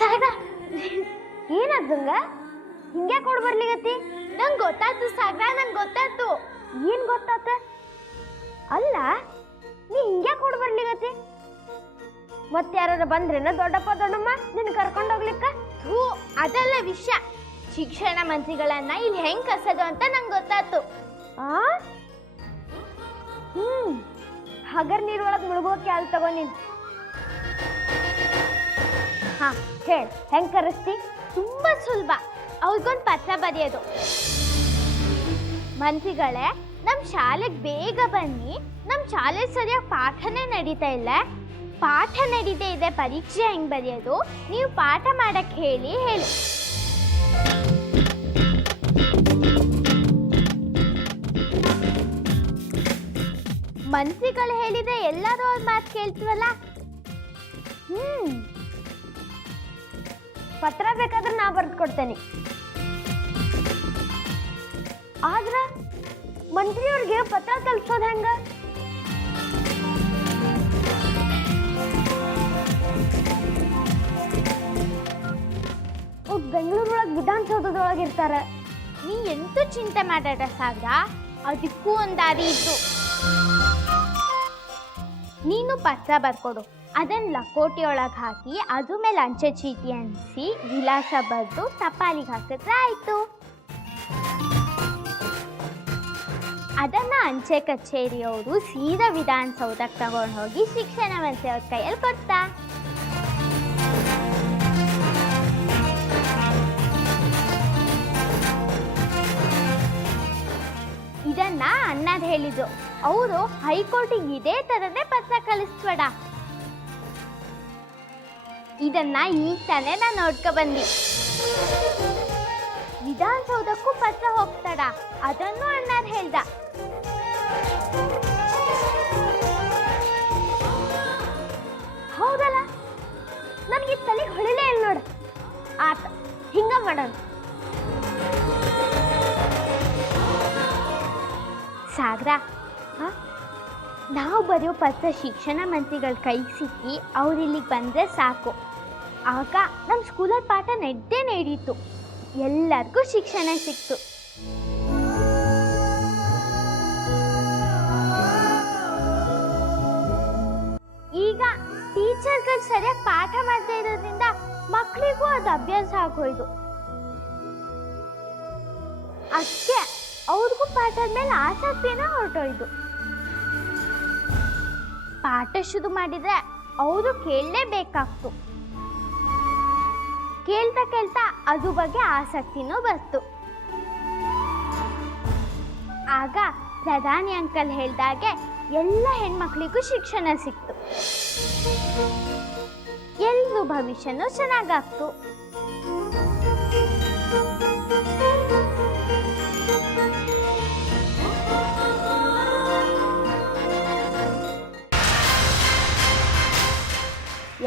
ಸಾಗ ಏನದಂಗ ಹಿಂಗೆ ಕೊಡ್ ಬರ್ಲಿಗತ್ತಿ? ನಂಗೆ ಗೊತ್ತಾಯ್ತು ಸಾಗ, ನಂಗೆ ಗೊತ್ತಾಯ್ತು. ಏನು ಗೊತ್ತಾತ? ಅಲ್ಲ ನೀ ಹಿಂಗೆ ಕೊಡ್ ಬರ್ಲಿಗತ್ತಿ? ಮತ್ತೆ ಯಾರು ಬಂದ್ರೇನ ದೊಡ್ಡಪ್ಪ ದೊಡ್ಡಮ್ಮ ನಿನ್ನ ಕರ್ಕೊಂಡು ಹೋಗ್ಲಿಕ್ಕ? ಹೂ, ಅದಲ್ಲ ವಿಷಯ. ಶಿಕ್ಷಣ ಮಂತ್ರಿಗಳನ್ನ ಇಲ್ಲಿ ಹೆಂಗ್ ಕಸೋದು ಅಂತ ನಂಗೆ ಗೊತ್ತಾಯ್ತು. ಹಗರ್ ನೀರೊಳಗೆ ಮುಳುಗೋಕೆ ಅಲ್ಲಿ ತಗೊಂಡಿನ್. ಹಾ ಹೇಳ, ಹೆಂಗ್ ಕರೆಸ್ತಿ? ತುಂಬಾ ಸುಲಭ. ಅವ್ರಿಗೊಂದು ಪತ್ರ ಬರೆಯೋದು. ಮಂತ್ರಿಗಳೇ, ನಮ್ಮ ಶಾಲೆಗೆ ಬೇಗ ಬನ್ನಿ, ನಮ್ಮ ಶಾಲೆ ಸರಿಯಾಗಿ ಪಾಠನೇ ನಡೀತಾ ಇಲ್ಲ. ಪಾಠ ನಡೀತಾ ಇದೆ, ಪರೀಕ್ಷೆ ಹೆಂಗ್ ಬರೆಯೋದು? ನೀವು ಪಾಠ ಮಾಡಕ್ಕೆ ಹೇಳಿ. ಮಂತ್ರಿಗಳು ಹೇಳಿದ್ರೆ ಎಲ್ಲರೂ ಅವ್ರ ಮಾತು ಕೇಳ್ತೀವಲ್ಲ. ಪತ್ರ ಬೇಕಾದ್ರೆ ನಾ ಬರ್ದು ಕೊಡ್ತೇನೆ. ಆದ್ರ ಮಂತ್ರಿಯವ್ರಿಗೆ ಪತ್ರ ತಲುಪಿಸೋದು ಹೆಂಗ? ಅವ್ರು ಬೆಂಗಳೂರೊಳಗೆ ವಿಧಾನಸೌಧದೊಳಗೆ ಇರ್ತಾರ. ನೀ ಎಂತೂ ಚಿಂತೆ ಮಾಡಾಟ ಸಾಗ, ಅದಕ್ಕೂ ಒಂದು ದಾರಿ ಇತ್ತು. ನೀನು ಪತ್ರ ಬರ್ಕೊಡು, ಅದನ್ನ ಲಕೋಟಿ ಒಳಗೆ ಹಾಕಿ ಅದ್ರ ಮೇಲೆ ಅಂಚೆ ಚೀಟಿ ಅಂಟಿಸಿ ವಿಳಾಸ ಬರೆದು ಟಪಾಲಿಗೆ ಹಾಕಿದ್ರೆ ಆಯ್ತು. ಅದನ್ನ ಅಂಚೆ ಕಚೇರಿಯವರು ಸೀದಾ ವಿಧಾನಸೌಧಕ್ಕೆ ತಗೊಂಡು ಹೋಗಿ ಶಿಕ್ಷಣ ಮಂತ್ರಿ ಅವ್ರ ಕೈಯಲ್ಲಿ ಕೊಡ್ತಾ. ಇದನ್ನ ಅಣ್ಣದ್ ಹೇಳಿದ್ರು. ಅವರು ಹೈಕೋರ್ಟಿಗೆ ಇದೇ ತರದೇ ಪತ್ರ ಕಳಿಸ್ಬೇಡ. ಇದನ್ನ ಈಗ ತಾನೇ ನಾನು ನೋಡ್ಕೊ ಬಂದಿ. ವಿಧಾನಸೌಧಕ್ಕೂ ಪತ್ರ ಹೋಗ್ತಾಡ, ಅದನ್ನು ಅಣ್ಣದ್ ಹೇಳ್ದ. ಹೌದಲ್ಲ, ನನಗೆ ತಲೆಗೆ ಹೊಳಿಲೇ ಇಲ್ಲ ನೋಡ. ಆತ ಹಿಂಗ ಮಾಡೋಣ. ಸಾಗರ, ನಾವು ಬರೆಯೋ ಪತ್ರ ಶಿಕ್ಷಣ ಮಂತ್ರಿಗಳ ಕೈಗೆ ಸಿಕ್ಕಿ ಅವ್ರು ಇಲ್ಲಿಗೆ ಬಂದರೆ ಸಾಕು. ಆಗ ನಮ್ಮ ಸ್ಕೂಲಲ್ಲಿ ಪಾಠ ನಡೀತು, ಎಲ್ಲರಿಗೂ ಶಿಕ್ಷಣ ಸಿಕ್ತು. ಈಗ ಟೀಚರ್ಗಳು ಸರಿಯಾಗಿ ಪಾಠ ಮಾಡದೇ ಇರೋದ್ರಿಂದ ಮಕ್ಕಳಿಗೂ ಅದು ಅಭ್ಯಾಸ ಆಗೋಯ್ತು. ಅದಕ್ಕೆ ಅವ್ರಿಗೂ ಪಾಠದ ಮೇಲೆ ಆಸಕ್ತಿನ ಹೊರಟೋಯ್ತು. ಪಾಠ ಶುರು ಮಾಡಿದ್ರೆ ಅವರು ಕೇಳಲೇಬೇಕಾಗ್ತು. ಕೇಳ್ತಾ ಅದ್ರ ಬಗ್ಗೆ ಆಸಕ್ತಿನೂ ಬಂತು. ಆಗ ಪ್ರಧಾನಿ ಅಂಕಲ್ ಹೇಳ್ದಾಗೆ ಎಲ್ಲ ಹೆಣ್ಮಕ್ಳಿಗೂ ಶಿಕ್ಷಣ ಸಿಕ್ತು. ಎಲ್ರೂ ಭವಿಷ್ಯನೂ ಚೆನ್ನಾಗಾಗ್ತು.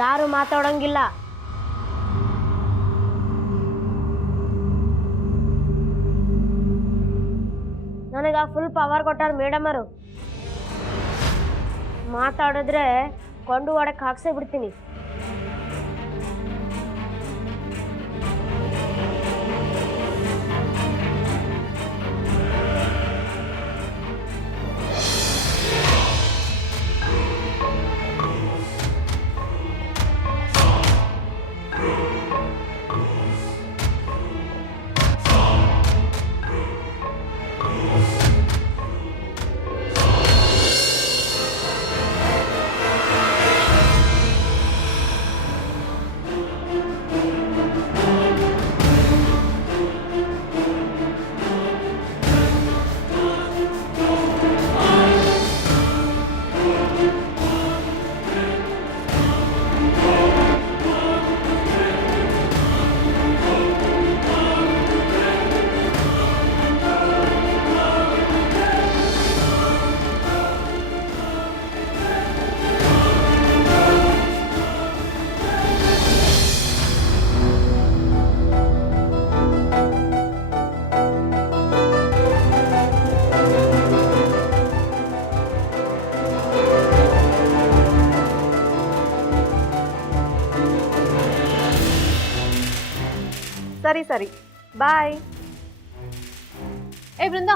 ಯಾರು ಮಾತಾಡೋಂಗಿಲ್ಲ. ನನಗೆ ಫುಲ್ ಪವರ್ ಕೊಟ್ಟಾರ ಮೇಡಮರು. ಮಾತಾಡಿದ್ರೆ ಕೊಂಡು ಹೊಡಕ್ಕೆ ಹಾಕ್ಸೇ ಬಿಡ್ತೀನಿ. ಸರಿ ಸರಿ ಬಾಯ್. ಏ ಬೃಂದ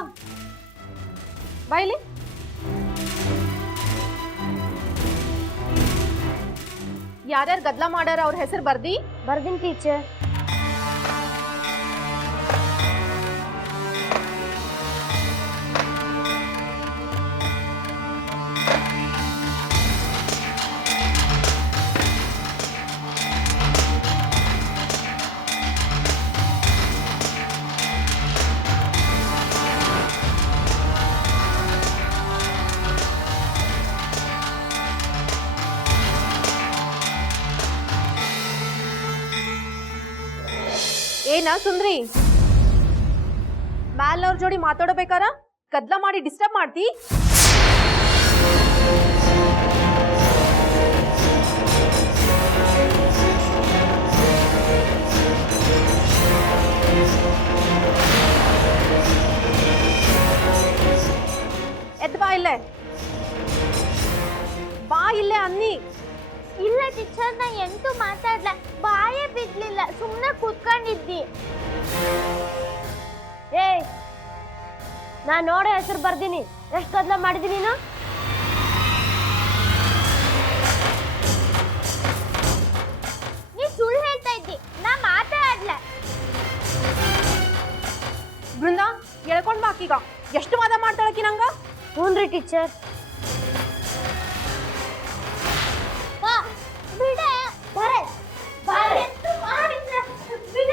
ಬಾಯ್ಲಿ. ಯಾರ್ಯಾರು ಗದ್ಲ ಮಾಡ್ಯಾರ ಅವ್ರ ಹೆಸರು ಬರ್ದಿ? ಬರ್ದಿನ್ ಟೀಚರ್. ಏನ ಸುಂದ್ರಿ, ಮ್ಯಾಲ್ನವ್ರ ಜೋಡಿ ಮಾತಾಡಬೇಕಾರ ಗದ್ಲ ಮಾಡಿ ಡಿಸ್ಟರ್ಬ್ ಮಾಡ್ತಿ? ಎದ್ ಬಾ ಇಲ್ಲೇ, ಬಾ ಇಲ್ಲೇ ಅನ್ನಿ. ಇಲ್ಲ ಟೀಚರ್, ನಾ ಎಂತೂ ಮಾತಾಡ್ಲ, ಬಾಯೇ ಬಿಡ್ಲಿಲ್ಲ, ಸುಮ್ಮನೆ ಕೂತ್ಕೊಂಡಿದ್ದಿ. ಏ ನಾನು ನೋಡೋ ಹೆಸರು ಬರ್ದೀನಿ. ಎಷ್ಟು ಗದ್ಲ ಮಾಡಿದ್ದೀನಿ ನೀನು? ನೀ ಸುಳ್ಳು ಹೇಳ್ತಾ ಇದ್ದಿ, ನಾ ಮಾತಾಡ್ಲ. ಬೃಂದ ಎಳ್ಕೊಂಡ್ ಬಾಕೀಗ. ಎಷ್ಟು ವಾದ ಮಾಡ್ತಾಳಕಿ ನಂಗ? ಹ್ಞೂ ರೀ ಟೀಚರ್. ಬಿಡ ಬರೆ ಬಾರೆ ಮಾಡಿದ್ರ ಬಿಡ.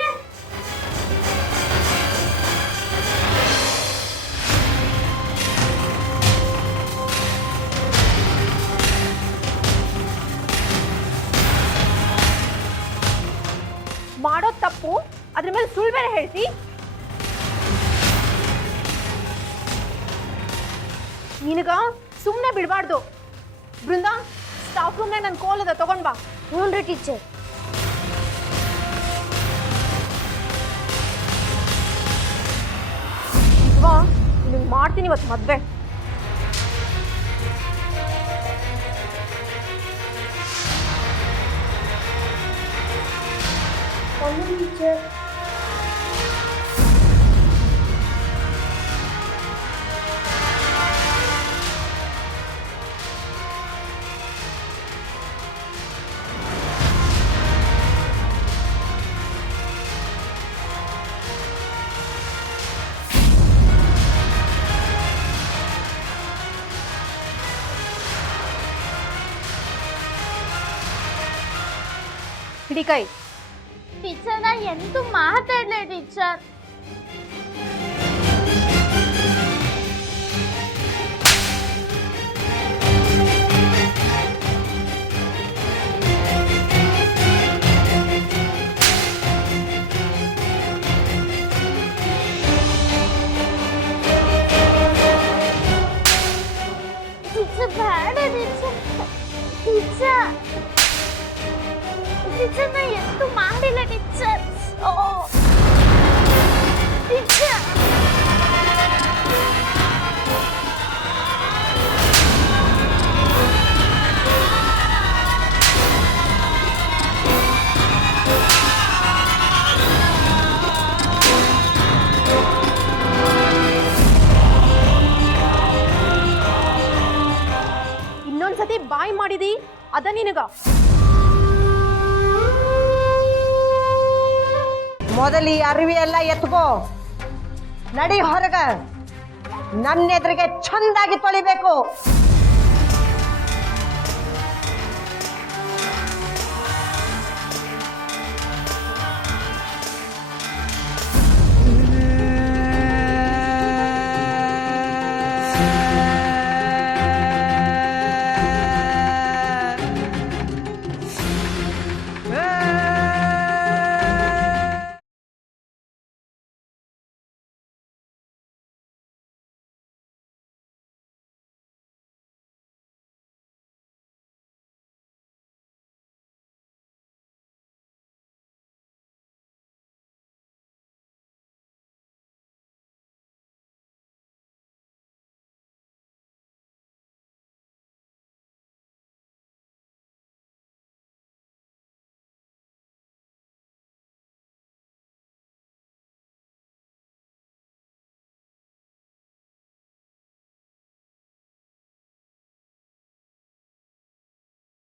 ಮಾಡೋ ತಪ್ಪು, ಅದ್ರ ಮೇಲೆ ಸುಳ್ಳು ಬೇರೆ ಹೇಳ್ತಿ? ನಿನಗ ಸುಮ್ಮನೆ ಬಿಡಬಾರ್ದು. ಬೃಂದ ಸ್ಟಾಫ್ ರೂಮ್ನಾಗ ನನ್ನ ಕಾಲ್ ಅದ, ತಗೊಂಡ್ ಬಾ. ಹ್ಞೂ ರೀ ಟೀಚರ್. ನಿನಗೆ ಮಾಡ್ತೀನಿ ಇವತ್ತು ಮದ್ವೆ. ಟೀಚರ್ ಹಿಡಿ ಕೈ. ಟೀಚರ್, ನಾ ಎಂತೂ ಮಾತಾಡ್ಲ ಟೀಚರ್. ಟೀಚರ್ ಬೇಡ ಟೀಚರ್. ಟೀಚರ್ ಟೀಚರ್, ನಾ ಎಂತೂ ಮಾಡಿಲ್ಲ ಟೀಚರ್. ಓ ಟೀಚರ್. ಇನ್ನೊಂದ್ಸತಿ ಬಾಯ್ ಮಾಡಿದಿ ಅದ ನಿನಗ. ಮೊದಲು ಈ ಅರಿವಿ ಎಲ್ಲ ಎತ್ಕೋ, ನಡಿ ಹೊರಗ. ನನ್ನ ಎದುರಿಗೆ ಚಂದಾಗಿ ತೊಳಿಬೇಕು.